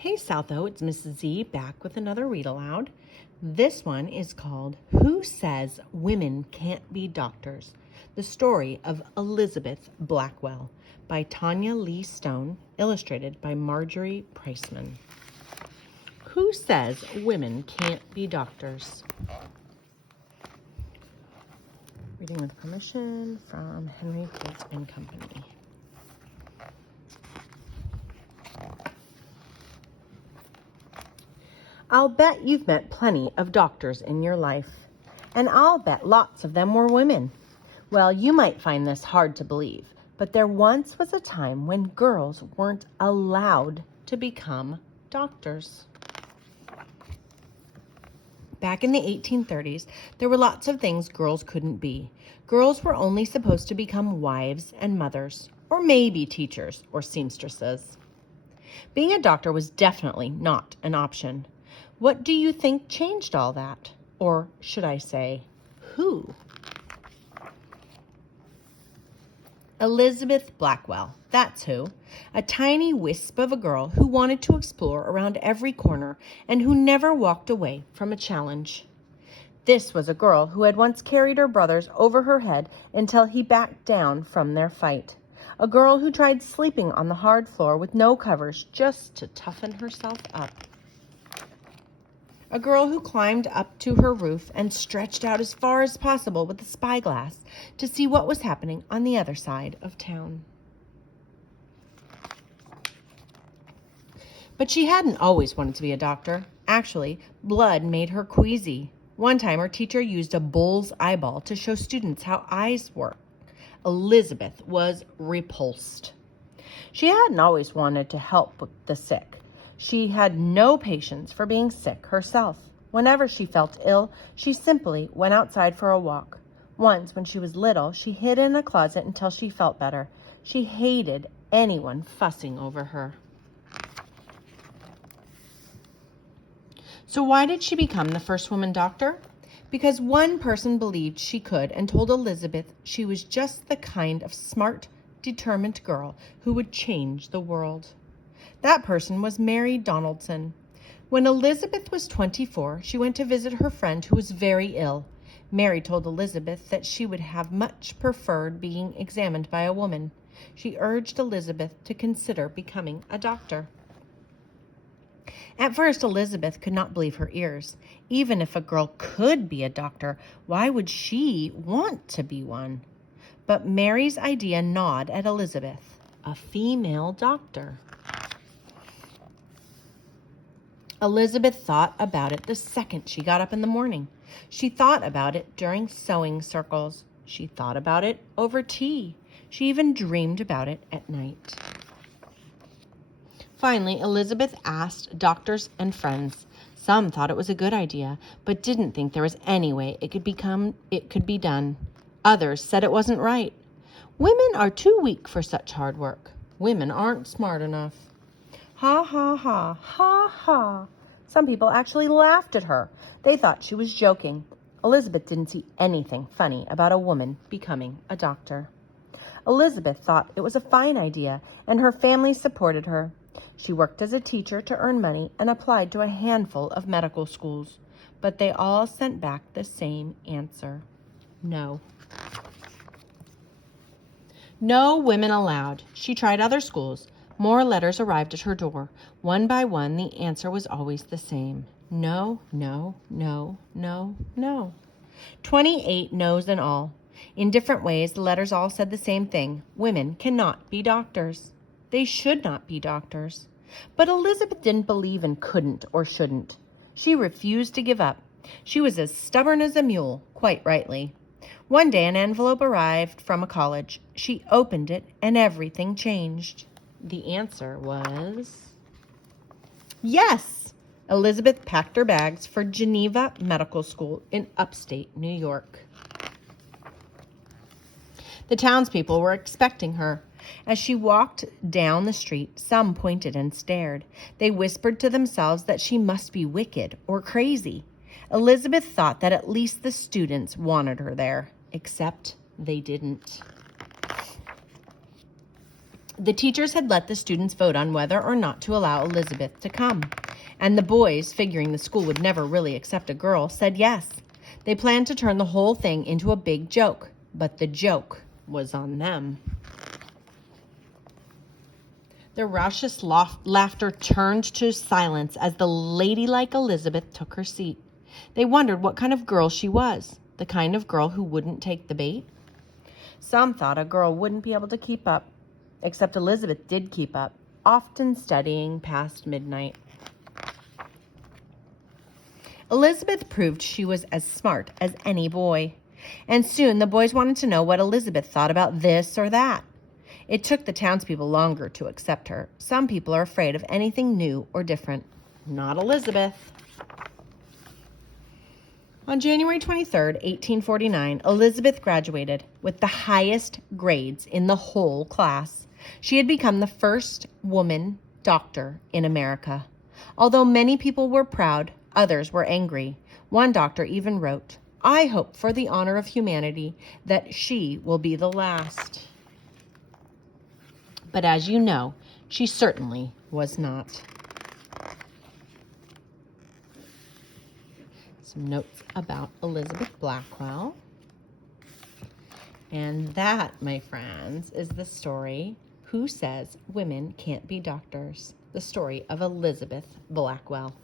Hey Southo, it's Mrs. Z back with another read aloud. This one is called Who Says Women Can't Be Doctors? The Story of Elizabeth Blackwell by Tanya Lee Stone, illustrated by Marjorie Priceman. Who says women can't be doctors? Reading with permission from Henry Holt and Company. I'll bet you've met plenty of doctors in your life, and I'll bet lots of them were women. Well, you might find this hard to believe, but there once was a time when girls weren't allowed to become doctors. Back in the 1830s, there were lots of things girls couldn't be. Girls were only supposed to become wives and mothers, or maybe teachers or seamstresses. Being a doctor was definitely not an option. What do you think changed all that? Or should I say, who? Elizabeth Blackwell, that's who. A tiny wisp of a girl who wanted to explore around every corner and who never walked away from a challenge. This was a girl who had once carried her brothers over her head until he backed down from their fight. A girl who tried sleeping on the hard floor with no covers just to toughen herself up. A girl who climbed up to her roof and stretched out as far as possible with a spyglass to see what was happening on the other side of town. But she hadn't always wanted to be a doctor. Actually, blood made her queasy. One time, her teacher used a bull's eyeball to show students how eyes work. Elizabeth was repulsed. She hadn't always wanted to help with the sick. She had no patience for being sick herself. Whenever she felt ill, she simply went outside for a walk. Once, when she was little, she hid in a closet until she felt better. She hated anyone fussing over her. So why did she become the first woman doctor? Because one person believed she could and told Elizabeth she was just the kind of smart, determined girl who would change the world. That person was Mary Donaldson. When Elizabeth was 24, she went to visit her friend who was very ill. Mary told Elizabeth that she would have much preferred being examined by a woman. She urged Elizabeth to consider becoming a doctor. At first, Elizabeth could not believe her ears. Even if a girl could be a doctor, why would she want to be one? But Mary's idea gnawed at Elizabeth, a female doctor. Elizabeth thought about it the second she got up in the morning. She thought about it during sewing circles. She thought about it over tea. She even dreamed about it at night. Finally, Elizabeth asked doctors and friends. Some thought it was a good idea, but didn't think there was any way it could be done. Others said it wasn't right. Women are too weak for such hard work. Women aren't smart enough. Ha, ha, ha, ha, ha. Some people actually laughed at her. They thought she was joking. Elizabeth didn't see anything funny about a woman becoming a doctor. Elizabeth thought it was a fine idea, and her family supported her. She worked as a teacher to earn money and applied to a handful of medical schools, but they all sent back the same answer: no. No women allowed. She tried other schools. More letters arrived at her door. One by one, the answer was always the same: no, no, no, no, no. 28 no's in all. In different ways, the letters all said the same thing: women cannot be doctors. They should not be doctors. But Elizabeth didn't believe in couldn't or shouldn't. She refused to give up. She was as stubborn as a mule, quite rightly. One day, an envelope arrived from a college. She opened it, and everything changed. The answer was yes. Elizabeth packed her bags for Geneva Medical School in upstate New York. The townspeople were expecting her. As she walked down the street, some pointed and stared. They whispered to themselves that she must be wicked or crazy. Elizabeth thought that at least the students wanted her there, except they didn't. The teachers had let the students vote on whether or not to allow Elizabeth to come. And the boys, figuring the school would never really accept a girl, said yes. They planned to turn the whole thing into a big joke, but the joke was on them. The raucous laughter turned to silence as the ladylike Elizabeth took her seat. They wondered what kind of girl she was, the kind of girl who wouldn't take the bait. Some thought a girl wouldn't be able to keep up, except Elizabeth did keep up, often studying past midnight. Elizabeth proved she was as smart as any boy, and soon the boys wanted to know what Elizabeth thought about this or that. It took the townspeople longer to accept her. Some people are afraid of anything new or different. Not Elizabeth. On January 23rd, 1849, Elizabeth graduated with the highest grades in the whole class. She had become the first woman doctor in America. Although many people were proud, others were angry. One doctor even wrote, "I hope for the honor of humanity that she will be the last." But as you know, she certainly was not. Some notes about Elizabeth Blackwell. And that, my friends, is the story, Who Says Women Can't Be Doctors? The story of Elizabeth Blackwell.